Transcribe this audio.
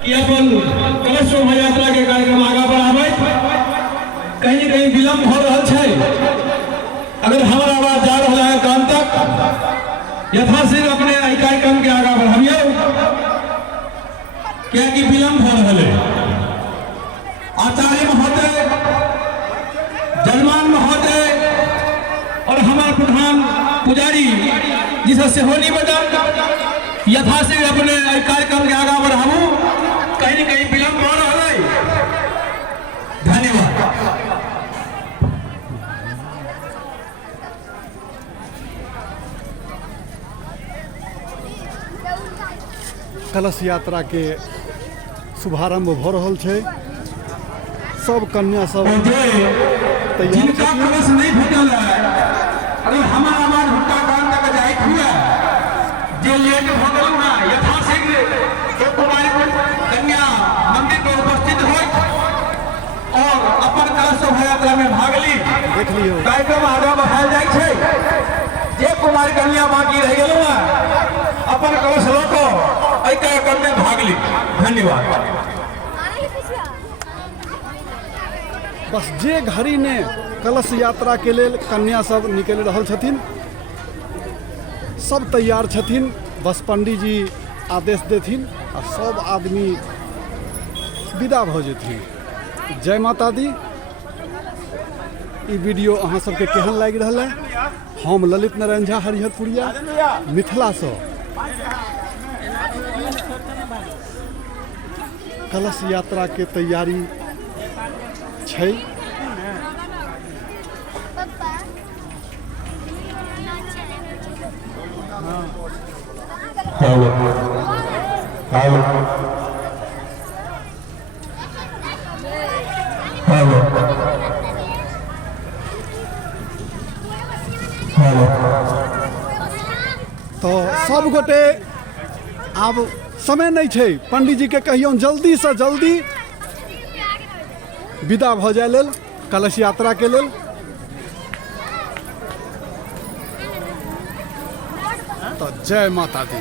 कि अपन कलश शोभा यात्रा के कार्यक्रम आगा बढ़ावे कहीं न कहीं विलम्ब हो रहा है। अगर हमारा आवाज जा रहा है कान तक यथाशीघ्र अपने कार्यक्रम के आगा बढ़ाइए, क्या कि विलम्ब हो रहा है। आचार्य महोदय, जजमान महोदय और हमारे प्रधान पुजारी जिससे हो निवेदन यथाशीघ्र अपने कार्यक्रम के आगा बढ़ाऊ, कहीं न कहीं विलम्ब हो रहा है। धन्यवाद। कलश यात्रा के शुभारंभ हो रहा है। सब कन्या सब जिनका कलश नहीं भेजल है, अगर हमारा आवाज हुक्का कान तक जाए हुआ जे लेट हो गल ना यथाशीघ्र एक कुमारी कन्या मंदिर पर उपस्थित हो और अपन कलश शोभा यात्रा में भाग ली। देख लियो कार्यक्रम आगा बढ़ायल जाए छे। जे कुमारी कन्या बाकी रह गल ना अपन कलश लोको एहि कार्यक्रम में भाग ली। धन्यवाद। बस जे घड़ी ने कलश यात्रा के लिए कन्या सब निकल रहल छथिन, सब तैयार छथिन। बस पंडित जी आदेश देथिन और सब आदमी विदा भ जेथिन। जय माता दी। ई वीडियो अहाँ सबके केहन लागि रहल है? हम ललित नारायण झा हरिहरपुरिया मिथिला से कलश यात्रा के तैयारी छै। Hello hello hello hello. तो सब गोटे आब समय नहीं छै, पंडित जी के कहियौन जल्दी से जल्दी विदा भ जाय लेल कलश यात्रा के लेल। तो जय माता दी।